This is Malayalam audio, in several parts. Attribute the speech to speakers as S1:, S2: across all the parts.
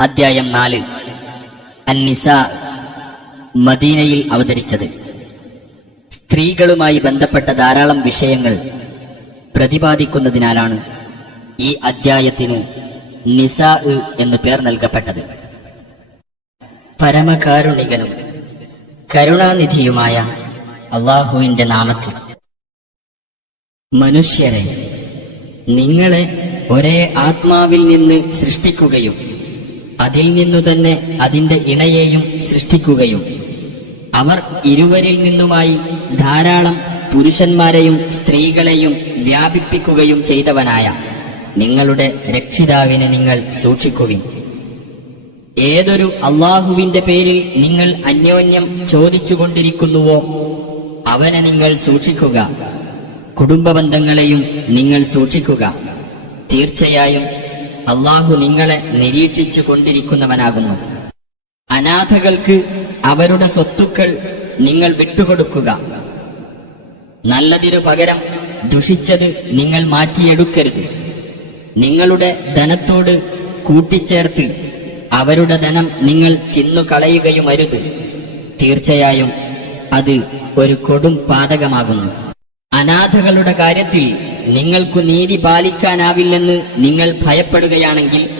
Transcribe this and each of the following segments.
S1: അധ്യായം നാല്. അന്നിസ മദീനയിൽ അവതരിച്ചത്. സ്ത്രീകളുമായി ബന്ധപ്പെട്ട ധാരാളം വിഷയങ്ങൾ പ്രതിപാദിക്കുന്നതിനാലാണ് ഈ അദ്ധ്യായത്തിന് നിസ എന്ന് പേർ നൽകപ്പെട്ടത്. പരമകാരുണികനും കരുണാനിധിയുമായ അള്ളാഹുവിന്റെ നാമത്തിൽ. മനുഷ്യരെ നിങ്ങളെ ഒരേ ആത്മാവിൽ നിന്ന് സൃഷ്ടിക്കുകയും അതിൽ നിന്നു തന്നെ അതിന്റെ ഇണയെയും സൃഷ്ടിക്കുകയും. അവർ ഇരുവരിൽ നിന്നുമായി ധാരാളം പുരുഷന്മാരെയും സ്ത്രീകളെയും വ്യാപിപ്പിക്കുകയും ചെയ്തവനായ നിങ്ങളുടെ രക്ഷിതാവിനെ നിങ്ങൾ സൂക്ഷിക്കുവിൻ. ഏതൊരു അള്ളാഹുവിന്റെ പേരിൽ നിങ്ങൾ അന്യോന്യം ചോദിച്ചുകൊണ്ടിരിക്കുന്നുവോ അവനെ നിങ്ങൾ സൂക്ഷിക്കുക. കുടുംബ ബന്ധങ്ങളെയും നിങ്ങൾ സൂക്ഷിക്കുക. തീർച്ചയായും അള്ളാഹു നിങ്ങളെ നിരീക്ഷിച്ചു കൊണ്ടിരിക്കുന്നവനാകുന്നു. അനാഥകൾക്ക് അവരുടെ സ്വത്തുക്കൾ നിങ്ങൾ വിട്ടുകൊടുക്കുക. നല്ലതിനു പകരം ദുഷിച്ചത് നിങ്ങൾ മാറ്റിയെടുക്കരുത്. നിങ്ങളുടെ ധനത്തോട് കൂട്ടിച്ചേർത്ത് അവരുടെ ധനം നിങ്ങൾ തിന്നുകളയുകയും അരുത്. തീർച്ചയായും അത് ഒരു കൊടും പാതകമാകുന്നു. അനാഥകളുടെ കാര്യത്തിൽ നിങ്ങൾക്കു നീതി പാലിക്കാനാവില്ലെന്ന് നിങ്ങൾ ഭയപ്പെടുകയാണെങ്കിൽ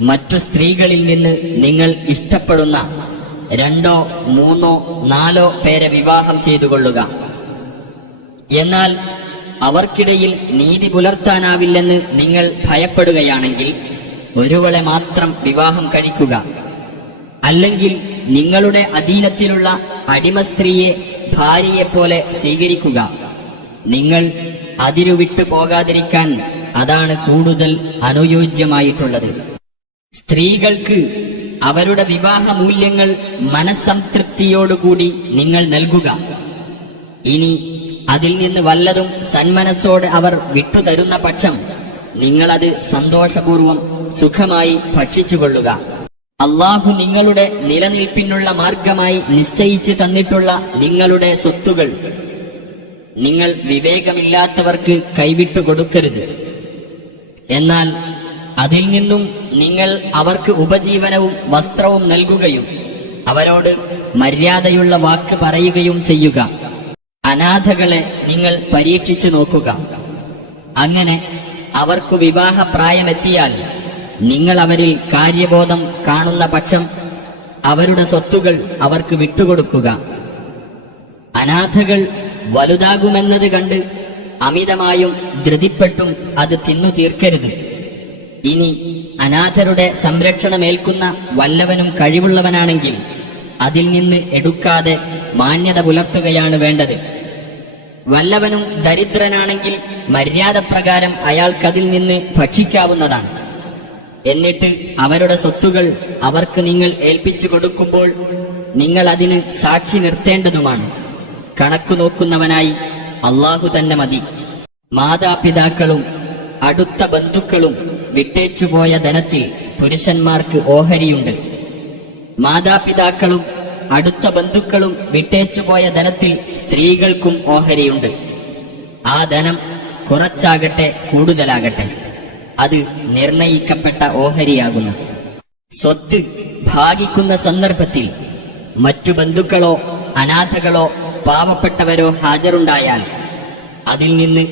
S1: മറ്റു സ്ത്രീകളിൽ നിന്ന് നിങ്ങൾ ഇഷ്ടപ്പെടുന്ന രണ്ടോ മൂന്നോ നാലോ പേരെ വിവാഹം ചെയ്തു കൊള്ളുക എന്നാൽ അവർക്കിടയിൽ നീതി പുലർത്താനാവില്ലെന്ന് നിങ്ങൾ ഭയപ്പെടുകയാണെങ്കിൽ ഒരുവളെ മാത്രം വിവാഹം കഴിക്കുക. അല്ലെങ്കിൽ നിങ്ങളുടെ അധീനത്തിലുള്ള അടിമ സ്ത്രീയെ ഭാര്യയെപ്പോലെ സ്വീകരിക്കുക. നിങ്ങൾ അതിരുവിട്ടു പോകാതിരിക്കാൻ അതാണ് കൂടുതൽ അനുയോജ്യമായിട്ടുള്ളത്. സ്ത്രീകൾക്ക് അവരുടെ വിവാഹ മൂല്യങ്ങൾ മനസ്സംതൃപ്തിയോടുകൂടി നിങ്ങൾ നൽകുക. ഇനി അതിൽ നിന്ന് വല്ലതും സന്മനസ്സോടെ അവർ വിട്ടുതരുന്ന പക്ഷം നിങ്ങളത് സന്തോഷപൂർവം സുഖമായി ഭക്ഷിച്ചുകൊള്ളുക. അള്ളാഹു നിങ്ങളുടെ നിലനിൽപ്പിനുള്ള മാർഗമായി നിശ്ചയിച്ച് തന്നിട്ടുള്ള നിങ്ങളുടെ സ്വത്തുകൾ നിങ്ങൾ വിവേകമില്ലാത്തവർക്ക് കൈവിട്ടു കൊടുക്കരുത്. എന്നാൽ അതിൽ നിന്നും നിങ്ങൾ അവർക്ക് ഉപജീവനവും വസ്ത്രവും നൽകുകയും അവരോട് മര്യാദയുള്ള വാക്ക് പറയുകയും ചെയ്യുക. അനാഥകളെ നിങ്ങൾ പരീക്ഷിച്ചു നോക്കുക. അങ്ങനെ അവർക്കു വിവാഹ പ്രായമെത്തിയാൽ നിങ്ങൾ അവരിൽ കാര്യബോധം കാണുന്ന പക്ഷം അവരുടെ സ്വത്തുകൾ അവർക്ക് വിട്ടുകൊടുക്കുക. അനാഥകൾ വലുതാകുമെന്നത് കണ്ട് അമിതമായും ധൃതിപ്പെട്ടും അത് തിന്നു തീർക്കരുത്. ഇനി അനാഥരുടെ സംരക്ഷണമേൽക്കുന്ന വല്ലവനും കഴിവുള്ളവനാണെങ്കിൽ അതിൽ നിന്ന് എടുക്കാതെ മാന്യത പുലർത്തുകയാണ് വേണ്ടത്. വല്ലവനും ദരിദ്രനാണെങ്കിൽ മര്യാദ പ്രകാരം അയാൾക്കതിൽ നിന്ന് ഭക്ഷിക്കാവുന്നതാണ്. എന്നിട്ട് അവരുടെ സ്വത്തുകൾ അവർക്ക് നിങ്ങൾ ഏൽപ്പിച്ചു കൊടുക്കുമ്പോൾ നിങ്ങൾ അതിന് സാക്ഷി നിർത്തേണ്ടതുമാണ്. കണക്കു നോക്കുന്നവനായി അള്ളാഹു തന്നെ മതി. മാതാപിതാക്കളും അടുത്ത ബന്ധുക്കളും വിട്ടേച്ചുപോയ ധനത്തിൽ പുരുഷന്മാർക്ക് ഓഹരിയുണ്ട്. മാതാപിതാക്കളും അടുത്ത ബന്ധുക്കളും വിട്ടേച്ചുപോയ ധനത്തിൽ സ്ത്രീകൾക്കും ഓഹരിയുണ്ട്. ആ ധനം കുറച്ചാകട്ടെ കൂടുതലാകട്ടെ. അത് നിർണയിക്കപ്പെട്ട ഓഹരിയാകുന്നു. സ്വത്ത് ഭാഗിക്കുന്ന സന്ദർഭത്തിൽ മറ്റു ബന്ധുക്കളോ അനാഥകളോ പാവപ്പെട്ടവരോ ഹാജരുണ്ടായാൽ അതിൽ നിന്ന്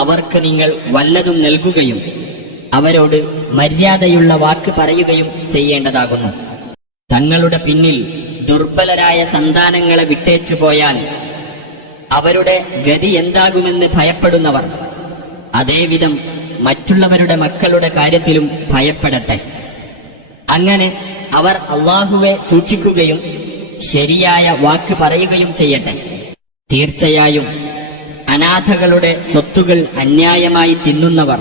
S1: അവർക്ക് നിങ്ങൾ വല്ലതും നൽകുകയും അവരോട് മര്യാദയുള്ള വാക്ക് പറയുകയും ചെയ്യേണ്ടതാകുന്നു. തങ്ങളുടെ പിന്നിൽ ദുർബലരായ സന്താനങ്ങളെ വിട്ടേച്ചു പോയാൽ അവരുടെ ഗതി എന്താകുമെന്ന് ഭയപ്പെടുന്നവർ അതേവിധം മറ്റുള്ളവരുടെ മക്കളുടെ കാര്യത്തിലും ഭയപ്പെടട്ടെ. അങ്ങനെ അവർ അള്ളാഹുവെ സൂക്ഷിക്കുകയും ശരിയായ വാക്ക് പറയുകയും ചെയ്യട്ടെ. തീർച്ചയായും അനാഥകളുടെ സ്വത്തുകൾ അന്യായമായി തിന്നുന്നവർ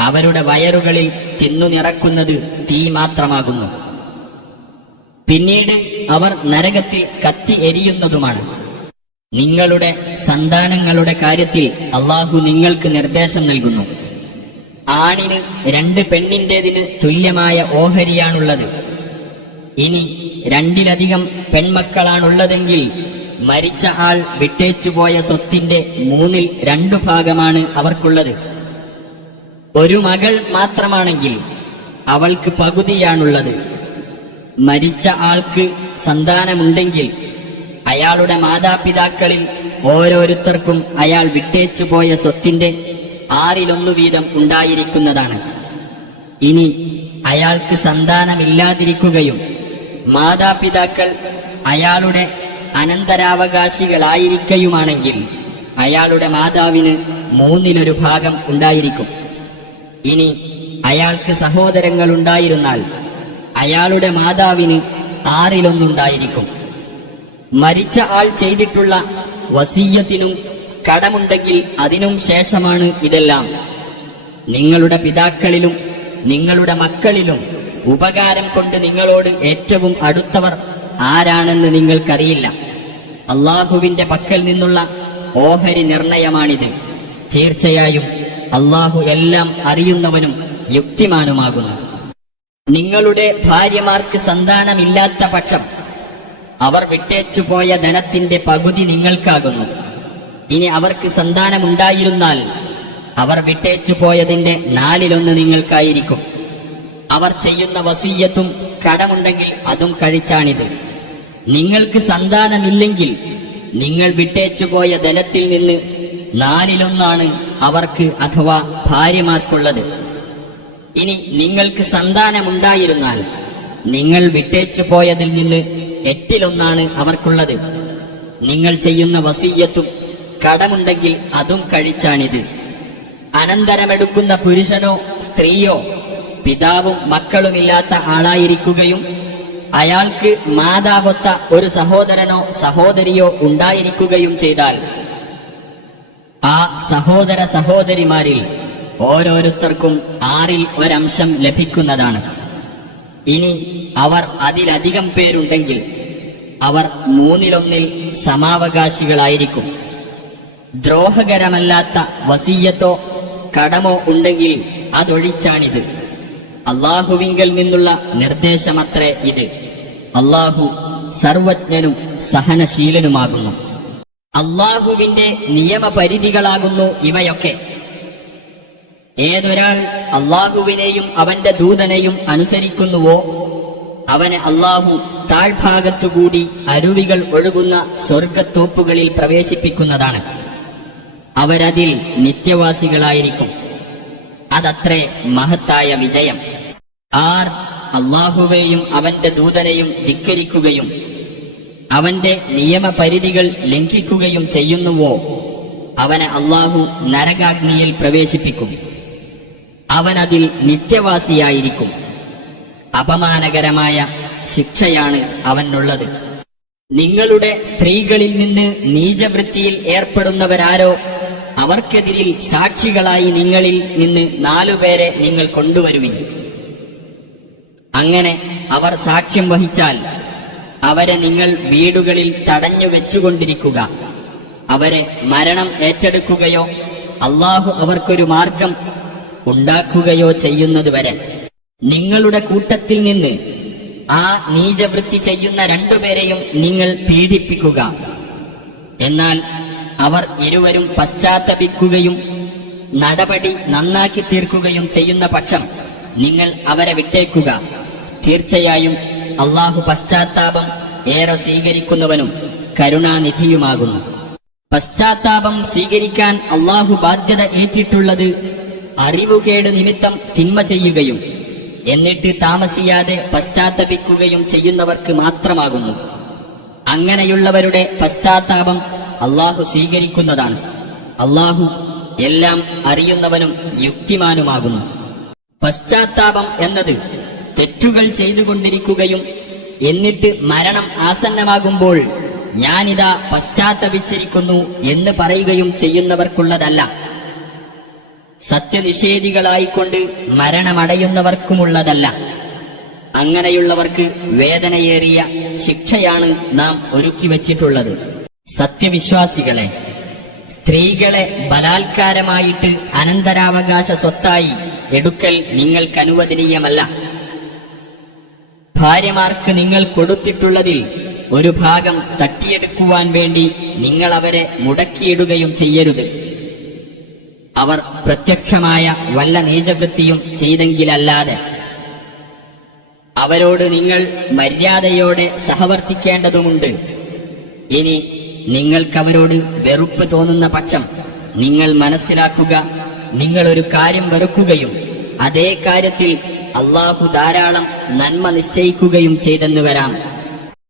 S1: അവരുടെ വയറുകളിൽ തിന്നു നിറക്കുന്നത് തീ മാത്രമാകുന്നു. പിന്നീട് അവർ നരകത്തിൽ കത്തി എരിയുന്നതുമാണ്. നിങ്ങളുടെ സന്താനങ്ങളുടെ കാര്യത്തിൽ അള്ളാഹു നിങ്ങൾക്ക് നിർദ്ദേശം നൽകുന്നു. ആണിന് രണ്ട് പെണ്ണിന്റെതിന് തുല്യമായ ഓഹരിയാണുള്ളത്. ഇനി രണ്ടിലധികം പെൺമക്കളാണുള്ളതെങ്കിൽ മരിച്ച ആൾ വിട്ടേച്ചുപോയ സ്വത്തിന്റെ മൂന്നിൽ രണ്ടു ഭാഗമാണ് അവർക്കുള്ളത്. ഒരു മകൾ മാത്രമാണെങ്കിൽ അവൾക്ക് പകുതിയാണുള്ളത്. മരിച്ച ആൾക്ക് സന്താനമുണ്ടെങ്കിൽ അയാളുടെ മാതാപിതാക്കളിൽ ഓരോരുത്തർക്കും അയാൾ വിട്ടേച്ചുപോയ സ്വത്തിന്റെ ആറിലൊന്നു വീതം ഉണ്ടായിരിക്കുന്നതാണ്. ഇനി അയാൾക്ക് സന്താനമില്ലാതിരിക്കുകയും മാതാപിതാക്കൾ അയാളുടെ അനന്തരാവകാശികളായിരിക്കയുമാണെങ്കിൽ അയാളുടെ മാതാവിന് മൂന്നിലൊരു ഭാഗം ഉണ്ടായിരിക്കും. ഇനി അയാൾക്ക് സഹോദരങ്ങൾ ഉണ്ടായിരുന്നാൽ അയാളുടെ മാതാവിന് ആറിലൊന്നുണ്ടായിരിക്കും. മരിച്ച ആൾ ചെയ്തിട്ടുള്ള വസീയത്തിനും കടമുണ്ടെങ്കിൽ അതിനും ശേഷമാണ് ഇതെല്ലാം. നിങ്ങളുടെ പിതാക്കളിലും നിങ്ങളുടെ മക്കളിലും ഉപകാരം കൊണ്ട് നിങ്ങളോട് ഏറ്റവും അടുത്തവർ ആരാണെന്ന് നിങ്ങൾക്കറിയില്ല. അള്ളാഹുവിന്റെ പക്കൽ നിന്നുള്ള ഓഹരി നിർണയമാണിത്. തീർച്ചയായും അള്ളാഹു എല്ലാം അറിയുന്നവനും യുക്തിമാനുമാകുന്നു. നിങ്ങളുടെ ഭാര്യമാർക്ക് സന്താനമില്ലാത്ത പക്ഷം അവർ വിട്ടേച്ചുപോയ ധനത്തിന്റെ പകുതി നിങ്ങൾക്കാകുന്നു. ഇനി അവർക്ക് സന്താനമുണ്ടായിരുന്നാൽ അവർ വിട്ടേച്ചു പോയതിന്റെ നാലിലൊന്ന് നിങ്ങൾക്കായിരിക്കും. അവർ ചെയ്യുന്ന വസീയത്തും കടമുണ്ടെങ്കിൽ അതും കഴിച്ചാണിത്. നിങ്ങൾക്ക് സന്താനമില്ലെങ്കിൽ നിങ്ങൾ വിട്ടേച്ചുപോയ ധനത്തിൽ നിന്ന് നാലിലൊന്നാണ് അവർക്ക് അഥവാ ഭാര്യമാർക്കുള്ളത്. ഇനി നിങ്ങൾക്ക് സന്താനമുണ്ടായിരുന്നാൽ നിങ്ങൾ വിട്ടേച്ചു പോയതിൽ നിന്ന് എട്ടിലൊന്നാണ് അവർക്കുള്ളത്. നിങ്ങൾ ചെയ്യുന്ന വസീയത്തും കടമുണ്ടെങ്കിൽ അതും കഴിച്ചാണിത്. അനന്തരമെടുക്കുന്ന പുരുഷനോ സ്ത്രീയോ പിതാവും മക്കളുമില്ലാത്ത ആളായിരിക്കുകയും അയാൾക്ക് മാതാവൊത്ത ഒരു സഹോദരനോ സഹോദരിയോ ഉണ്ടായിരിക്കുകയും ചെയ്താൽ ആ സഹോദര സഹോദരിമാരിൽ ഓരോരുത്തർക്കും ആറിൽ ഒരംശം ലഭിക്കുന്നതാണ്. ഇനി അവർ അതിലധികം പേരുണ്ടെങ്കിൽ അവർ മൂന്നിലൊന്നിൽ സമാവകാശികളായിരിക്കും. ദ്രോഹകരമല്ലാത്ത വസീയത്തോ കടമോ ഉണ്ടെങ്കിൽ അതൊഴിച്ചാണിത്. അള്ളാഹുവിങ്കൽ നിന്നുള്ള നിർദ്ദേശമത്രേ ഇത്. അള്ളാഹു സർവജ്ഞനും സഹനശീലനുമാകുന്നു. അള്ളാഹുവിന്റെ നിയമപരിധികളാകുന്നു ഇവയൊക്കെ. ഏതൊരാൾ അള്ളാഹുവിനെയും അവന്റെ ദൂതനെയും അനുസരിക്കുന്നുവോ അവനെ അള്ളാഹു താഴ്ഭാഗത്തുകൂടി അരുവികൾ ഒഴുകുന്ന സ്വർഗത്തോപ്പുകളിൽ പ്രവേശിപ്പിക്കുന്നതാണ്. അവരതിൽ നിത്യവാസികളായിരിക്കും. അതത്രേ മഹത്തായ വിജയം. ആർ അള്ളാഹുവേയും അവന്റെ ദൂതനെയും ധിക്കരിക്കുകയും അവന്റെ നിയമപരിധികൾ ലംഘിക്കുകയും ചെയ്യുന്നുവോ? അവനെ അള്ളാഹു നരകാഗ്നിയിൽ പ്രവേശിപ്പിക്കും. അവനതിൽ നിത്യവാസിയായിരിക്കും. അപമാനകരമായ ശിക്ഷയാണ് അവനുള്ളത്. നിങ്ങളുടെ സ്ത്രീകളിൽ നിന്ന് നീചവൃത്തിയിൽ ഏർപ്പെടുന്നവരാരോ? അവർക്കെതിരിൽ സാക്ഷികളായി നിങ്ങളിൽ നിന്ന് നാലുപേരെ നിങ്ങൾ കൊണ്ടുവരുവിൻ. അങ്ങനെ അവർ സാക്ഷ്യം വഹിച്ചാൽ അവരെ നിങ്ങൾ വീടുകളിൽ തടഞ്ഞു വെച്ചുകൊണ്ടിരിക്കുക. അവരെ മരണം ഏറ്റെടുക്കുകയോ അള്ളാഹു അവർക്കൊരു മാർഗം ഉണ്ടാക്കുകയോ ചെയ്യുന്നത് വരെ. നിങ്ങളുടെ കൂട്ടത്തിൽ നിന്ന് ആ നീചവൃത്തി ചെയ്യുന്ന രണ്ടുപേരെയും നിങ്ങൾ പീഡിപ്പിക്കുക. എന്നാൽ അവർ ഇരുവരും പശ്ചാത്തപിക്കുകയും നടപടി നന്നാക്കി തീർക്കുകയും ചെയ്യുന്ന പക്ഷം നിങ്ങൾ അവരെ വിട്ടേക്കുക. തീർച്ചയായും അള്ളാഹു പശ്ചാത്താപം ഏറെ സ്വീകരിക്കുന്നവനും കരുണാനിധിയുമാകുന്നു. പശ്ചാത്താപം സ്വീകരിക്കാൻ അള്ളാഹു ബാധ്യത ഏറ്റിട്ടുള്ളത് അറിവുകേട് നിമിത്തം തിന്മ ചെയ്യുകയും എന്നിട്ട് താമസിയാതെ പശ്ചാത്തപിക്കുകയും ചെയ്യുന്നവർക്ക് മാത്രമാകുന്നു. അങ്ങനെയുള്ളവരുടെ പശ്ചാത്താപം അള്ളാഹു സ്വീകരിക്കുന്നതാണ്. അള്ളാഹു എല്ലാം അറിയുന്നവനും യുക്തിമാനുമാകുന്നു. പശ്ചാത്താപം എന്നത് തെറ്റുകൾ ചെയ്തുകൊണ്ടിരിക്കുകയും എന്നിട്ട് മരണം ആസന്നമാകുമ്പോൾ ഞാനിതാ പശ്ചാത്തപിച്ചിരിക്കുന്നു എന്ന് പറയുകയും ചെയ്യുന്നവർക്കുള്ളതല്ല. സത്യനിഷേധികളായിക്കൊണ്ട് മരണമടയുന്നവർക്കുമുള്ളതല്ല. അങ്ങനെയുള്ളവർക്ക് വേദനയേറിയ ശിക്ഷയാണ് നാം ഒരുക്കി വച്ചിട്ടുള്ളത്. സത്യവിശ്വാസികളെ സ്ത്രീകളെ ബലാത്കാരമായിട്ട് അനന്തരാവകാശ സ്വത്തായി എടുക്കൽ നിങ്ങൾക്ക് അനുവദനീയമല്ല ഭാര്യമാർക്ക് നിങ്ങൾ കൊടുത്തിട്ടുള്ളതിൽ ഒരു ഭാഗം തട്ടിയെടുക്കുവാൻ വേണ്ടി നിങ്ങൾ അവരെ മുടക്കിയിടുകയും ചെയ്യരുത്. അവർ പ്രത്യക്ഷമായ വല്ല നീചവൃത്തിയും ചെയ്തെങ്കിലല്ലാതെ. അവരോട് നിങ്ങൾ മര്യാദയോടെ സഹവർത്തിക്കേണ്ടതുമുണ്ട്. ഇനി നിങ്ങൾക്കവരോട് വെറുപ്പ് തോന്നുന്ന പക്ഷം നിങ്ങൾ മനസ്സിലാക്കുക നിങ്ങൾ ഒരു കാര്യം വെറുക്കുകയും അതേ കാര്യത്തിൽ അള്ളാഹു ധാരാളം നന്മ നിശ്ചയിക്കുകയും ചെയ്തെന്ന് വരാം.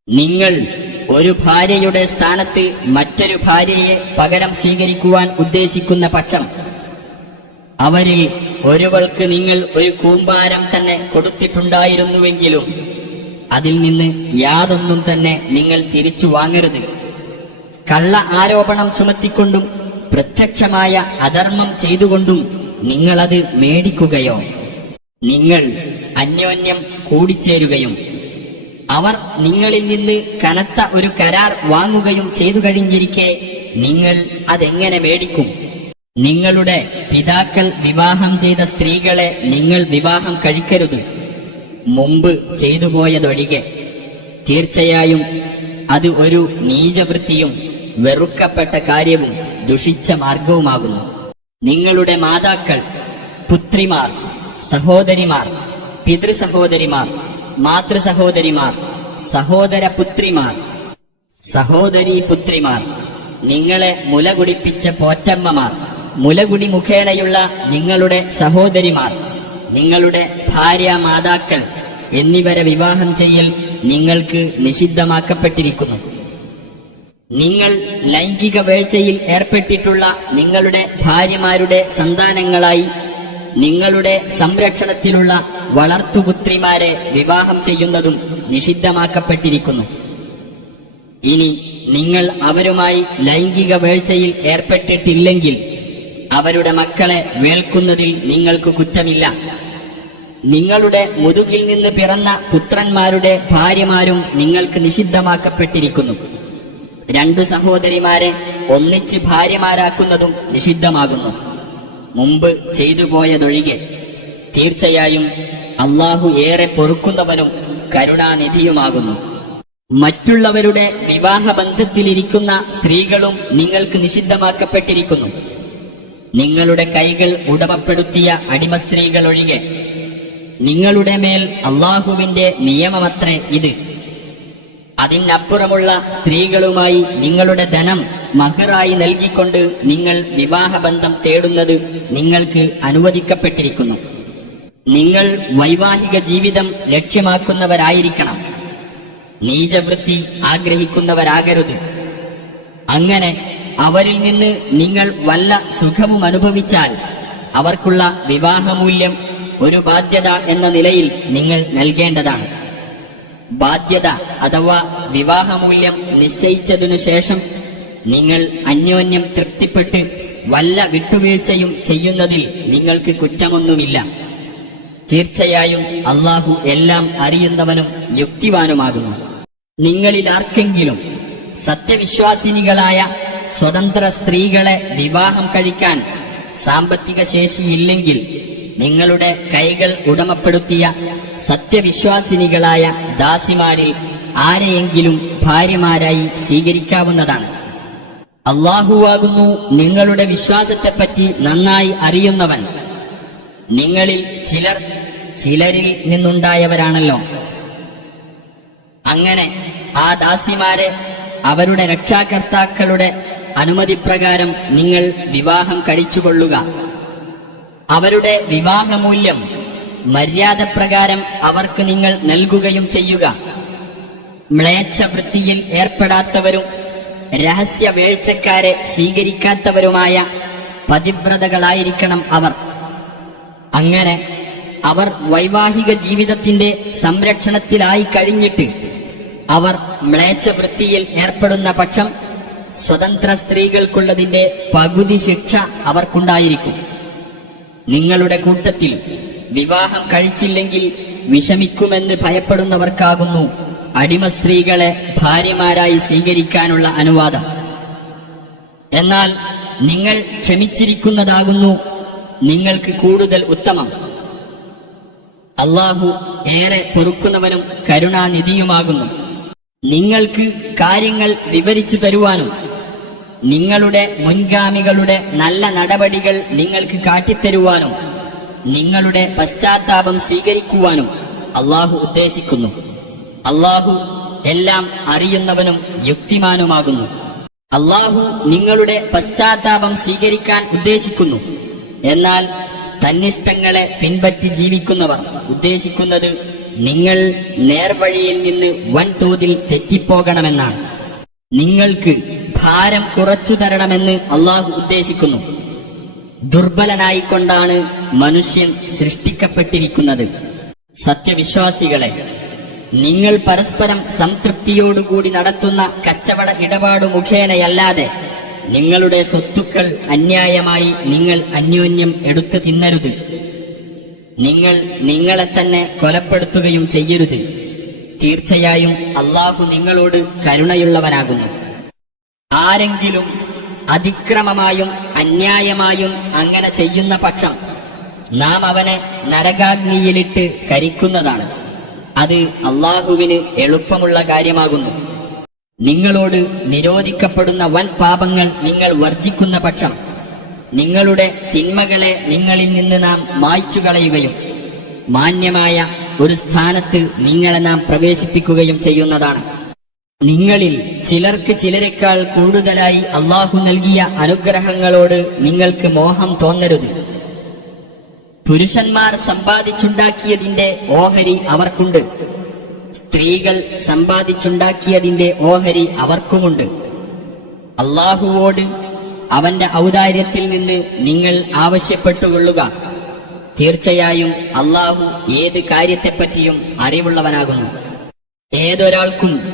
S1: നിങ്ങൾ ഒരു ഭാര്യയുടെ സ്ഥാനത്ത് മറ്റൊരു ഭാര്യയെ പകരം സ്വീകരിക്കുവാൻ ഉദ്ദേശിക്കുന്ന പക്ഷം അവരിൽ ഒരുവൾക്ക് നിങ്ങൾ ഒരു കൂമ്പാരം തന്നെ കൊടുത്തിട്ടുണ്ടായിരുന്നുവെങ്കിലും അതിൽ നിന്ന് യാതൊന്നും തന്നെ നിങ്ങൾ തിരിച്ചു വാങ്ങരുത്. കള്ള ആരോപണം ചുമത്തിക്കൊണ്ടും പ്രത്യക്ഷമായ അധർമ്മം ചെയ്തുകൊണ്ടും നിങ്ങളത് മേടിക്കുകയോ നിങ്ങൾ അന്യോന്യം കൂടിച്ചേരുകയും അവർ നിങ്ങളിൽ നിന്ന് കനത്ത ഒരു കരാർ വാങ്ങുകയും ചെയ്തു കഴിഞ്ഞിരിക്കെ നിങ്ങൾ അതെങ്ങനെ മേടിക്കും? നിങ്ങളുടെ പിതാക്കൾ വിവാഹം ചെയ്ത സ്ത്രീകളെ നിങ്ങൾ വിവാഹം കഴിക്കരുത്. മുമ്പ് ചെയ്തു പോയതൊഴികെ. തീർച്ചയായും അത് ഒരു നീചവൃത്തിയും വെറുക്കപ്പെട്ട കാര്യവും ദുഷിച്ച മാർഗവുമാകുന്നു. നിങ്ങളുടെ മാതാക്കൾ പുത്രിമാർ. സഹോദരിമാർ പിതൃ സഹോദരിമാർ മാതൃ സഹോദരിമാർ സഹോദര പുത്രിമാർ സഹോദരീ പുത്രിമാർ നിങ്ങളെ മുലകുടിപ്പിച്ച പോറ്റമ്മമാർ മുലകുടി മുഖേനയുള്ള നിങ്ങളുടെ സഹോദരിമാർ നിങ്ങളുടെ ഭാര്യ മാതാക്കൾ എന്നിവരെ വിവാഹം ചെയ്യൽ നിങ്ങൾക്ക് നിഷിദ്ധമാക്കപ്പെട്ടിരിക്കുന്നു. നിങ്ങൾ ലൈംഗിക വേഴ്ചയിൽ ഏർപ്പെട്ടിട്ടുള്ള നിങ്ങളുടെ ഭാര്യമാരുടെ സന്താനങ്ങളായി നിങ്ങളുടെ സംരക്ഷണത്തിലുള്ള വളർത്തുപുത്രിമാരെ വിവാഹം ചെയ്യുന്നതും നിഷിദ്ധമാക്കപ്പെട്ടിരിക്കുന്നു. ഇനി നിങ്ങൾ അവരുമായി ലൈംഗിക വേഴ്ചയിൽ ഏർപ്പെട്ടിട്ടില്ലെങ്കിൽ അവരുടെ മക്കളെ വേൾക്കുന്നതിൽ നിങ്ങൾക്ക് കുറ്റമില്ല. നിങ്ങളുടെ മുതുകിൽ നിന്ന് പിറന്ന പുത്രന്മാരുടെ ഭാര്യമാരും നിങ്ങൾക്ക് നിഷിദ്ധമാക്കപ്പെട്ടിരിക്കുന്നു. രണ്ടു സഹോദരിമാരെ ഒന്നിച്ച് ഭാര്യമാരാക്കുന്നതും നിഷിദ്ധമാകുന്നു. മുമ്പ് ചെയ്തു പോയതൊഴികെ തീർച്ചയായും അള്ളാഹു ഏറെ പൊറുക്കുന്നവനും കരുണാനിധിയുമാകുന്നു. മറ്റുള്ളവരുടെ വിവാഹ ബന്ധത്തിലിരിക്കുന്ന സ്ത്രീകളും നിങ്ങൾക്ക് നിഷിദ്ധമാക്കപ്പെട്ടിരിക്കുന്നു. നിങ്ങളുടെ കൈകൾ ഉടമപ്പെടുത്തിയ അടിമ സ്ത്രീകൾ ഒഴികെ നിങ്ങളുടെ മേൽ അള്ളാഹുവിന്റെ നിയമമത്രേ ഇത്. അതിനപ്പുറമുള്ള സ്ത്രീകളുമായി നിങ്ങളുടെ ധനം മഹിറായി നൽകിക്കൊണ്ട് നിങ്ങൾ വിവാഹബന്ധം തേടുന്നത് നിങ്ങൾക്ക് അനുവദിക്കപ്പെട്ടിരിക്കുന്നു. നിങ്ങൾ വൈവാഹിക ജീവിതം ലക്ഷ്യമാക്കുന്നവരായിരിക്കണം. നീചവൃത്തി ആഗ്രഹിക്കുന്നവരാകരുത്. അങ്ങനെ അവരിൽ നിന്ന് നിങ്ങൾ വല്ല സുഖവും അനുഭവിച്ചാൽ അവർക്കുള്ള വിവാഹമൂല്യം ഒരു ബാധ്യത എന്ന നിലയിൽ നിങ്ങൾ നൽകേണ്ടതാണ്. ബാധ്യത അഥവാ വിവാഹമൂല്യം നിശ്ചയിച്ചതിനു ശേഷം നിങ്ങൾ അന്യോന്യം തൃപ്തിപ്പെട്ട് വല്ല വിട്ടുവീഴ്ചയും ചെയ്യുന്നതിൽ നിങ്ങൾക്ക് കുറ്റമൊന്നുമില്ല. തീർച്ചയായും അള്ളാഹു എല്ലാം അറിയുന്നവനും യുക്തിവാനുമാകുന്നു. നിങ്ങളിൽ ആർക്കെങ്കിലും സത്യവിശ്വാസിനികളായ സ്വതന്ത്ര സ്ത്രീകളെ വിവാഹം കഴിക്കാൻ സാമ്പത്തിക ശേഷിയില്ലെങ്കിൽ നിങ്ങളുടെ കൈകൾ ഉടമപ്പെടുത്തിയ സത്യവിശ്വാസിനികളായ ദാസിമാരിൽ ആരെയെങ്കിലും ഭാര്യമാരായി സ്വീകരിക്കാവുന്നതാണ്. അള്ളാഹുവാകുന്നു നിങ്ങളുടെ വിശ്വാസത്തെപ്പറ്റി നന്നായി അറിയുന്നവൻ. നിങ്ങളിൽ ചിലർ ചിലരിൽ നിന്നുണ്ടായവരാണല്ലോ. അങ്ങനെ ആ ദാസിമാരെ അവരുടെ രക്ഷാകർത്താക്കളുടെ അനുമതിപ്രകാരം നിങ്ങൾ വിവാഹം കഴിച്ചുകൊള്ളുക. അവരുടെ വിവാഹമൂല്യം മര്യാദപ്രകാരം അവർക്ക് നിങ്ങൾ നൽകുകയും ചെയ്യുക. മ്ലേച്ഛ വൃത്തിയിൽ ഏർപ്പെടാത്തവരും രഹസ്യ വേഴ്ചക്കാരെ സ്വീകരിക്കാത്തവരുമായ പതിവ്രതകളായിരിക്കണം അവർ. അങ്ങനെ അവർ വൈവാഹിക ജീവിതത്തിന്റെ സംരക്ഷണത്തിലായി കഴിഞ്ഞിട്ട് അവർ മ്ലേച്ഛ വൃത്തിയിൽ ഏർപ്പെടുന്ന പക്ഷം സ്വതന്ത്ര സ്ത്രീകൾക്കുള്ളതിന്റെ പകുതി ശിക്ഷ അവർക്കുണ്ടായിരിക്കും. നിങ്ങളുടെ കൂട്ടത്തിൽ വിവാഹം കഴിച്ചില്ലെങ്കിൽ വിഷമിക്കുമെന്ന് ഭയപ്പെടുന്നവർക്കാകുന്നു അടിമ സ്ത്രീകളെ ഭാര്യമാരായി സ്വീകരിക്കാനുള്ള അനുവാദം. എന്നാൽ നിങ്ങൾ ക്ഷമിച്ചിരിക്കുന്നതാകുന്നു നിങ്ങൾക്ക് കൂടുതൽ ഉത്തമം. അള്ളാഹു ഏറെ പൊറുക്കുന്നവനും കരുണാനിധിയുമാകുന്നു. നിങ്ങൾക്ക് കാര്യങ്ങൾ വിവരിച്ചു തരുവാനും നിങ്ങളുടെ മുൻഗാമികളുടെ നല്ല നടപടികൾ നിങ്ങൾക്ക് കാട്ടിത്തരുവാനും നിങ്ങളുടെ പശ്ചാത്താപം സ്വീകരിക്കുവാനും അള്ളാഹു ഉദ്ദേശിക്കുന്നു. അള്ളാഹു എല്ലാം അറിയുന്നവനും യുക്തിമാനുമാകുന്നു. അള്ളാഹു നിങ്ങളുടെ പശ്ചാത്താപം സ്വീകരിക്കാൻ ഉദ്ദേശിക്കുന്നു. എന്നാൽ തന്നിഷ്ടങ്ങളെ പിൻപറ്റി ജീവിക്കുന്നവർ ഉദ്ദേശിക്കുന്നത് നിങ്ങൾ നേർവഴിയിൽ നിന്ന് വൻതോതിൽ തെറ്റിപ്പോകണമെന്നാണ്. നിങ്ങൾക്ക് ഭാരം കുറച്ചു തരണമെന്ന് അള്ളാഹു ഉദ്ദേശിക്കുന്നു. ദുർബലനായിക്കൊണ്ടാണ് മനുഷ്യൻ സൃഷ്ടിക്കപ്പെട്ടിരിക്കുന്നത്. സത്യവിശ്വാസികളെ നിങ്ങൾ പരസ്പരം സംതൃപ്തിയോടുകൂടി നടത്തുന്ന കച്ചവട ഇടപാടു മുഖേനയല്ലാതെ നിങ്ങളുടെ സ്വത്തുക്കൾ അന്യായമായി നിങ്ങൾ അന്യോന്യം എടുത്തു തിന്നരുത്. നിങ്ങൾ നിങ്ങളെ തന്നെ കൊലപ്പെടുത്തുകയും ചെയ്യരുത്. തീർച്ചയായും അള്ളാഹു നിങ്ങളോട് കരുണയുള്ളവനാകുന്നു. ആരെങ്കിലും അതിക്രമമായും അന്യായമായും അങ്ങനെ ചെയ്യുന്ന പക്ഷം നാം അവനെ നരകാഗ്നിയിലിട്ട് കരിക്കുന്നതാണ്. അത് അള്ളാഹുവിന് എളുപ്പമുള്ള കാര്യമാകുന്നു. നിങ്ങളോട് നിരോധിക്കപ്പെടുന്ന വൻ പാപങ്ങൾ നിങ്ങൾ വർജിക്കുന്ന പക്ഷം നിങ്ങളുടെ തിന്മകളെ നിങ്ങളിൽ നിന്ന് നാം മായ്ച്ചു കളയുകയും മാന്യമായ ഒരു സ്ഥാനത്ത് നിങ്ങളെ നാം പ്രവേശിപ്പിക്കുകയും ചെയ്യുന്നതാണ്. നിങ്ങളിൽ ചിലർക്ക് ചിലരെക്കാൾ കൂടുതലായി അള്ളാഹു നൽകിയ അനുഗ്രഹങ്ങളോട് നിങ്ങൾക്ക് മോഹം തോന്നരുത്. പുരുഷന്മാർ സമ്പാദിച്ചുണ്ടാക്കിയതിന്റെ ഓഹരി അവർക്കുണ്ട്. സ്ത്രീകൾ സമ്പാദിച്ചുണ്ടാക്കിയതിന്റെ ഓഹരി അവർക്കുമുണ്ട്. അള്ളാഹുവോട് അവന്റെ ഔദാര്യത്തിൽ നിന്ന് നിങ്ങൾ ആവശ്യപ്പെട്ടുകൊള്ളുക. തീർച്ചയായും അള്ളാഹു ഏത് കാര്യത്തെപ്പറ്റിയും അറിവുള്ളവനാകുന്നു. ഏതൊരാൾക്കും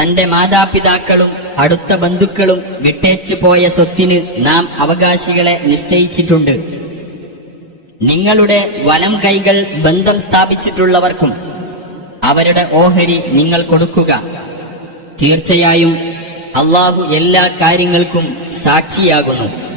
S1: തന്റെ മാതാപിതാക്കളും അടുത്ത ബന്ധുക്കളും വിട്ടേച്ചു പോയ സ്വത്തിന് നാം അവകാശികളെ നിശ്ചയിച്ചിട്ടുണ്ട്. നിങ്ങളുടെ വലം കൈകൾ ബന്ധം സ്ഥാപിച്ചിട്ടുള്ളവർക്കും അവരുടെ ഓഹരി നിങ്ങൾ കൊടുക്കുക. തീർച്ചയായും അള്ളാഹു എല്ലാ കാര്യങ്ങൾക്കും സാക്ഷിയാകുന്നു.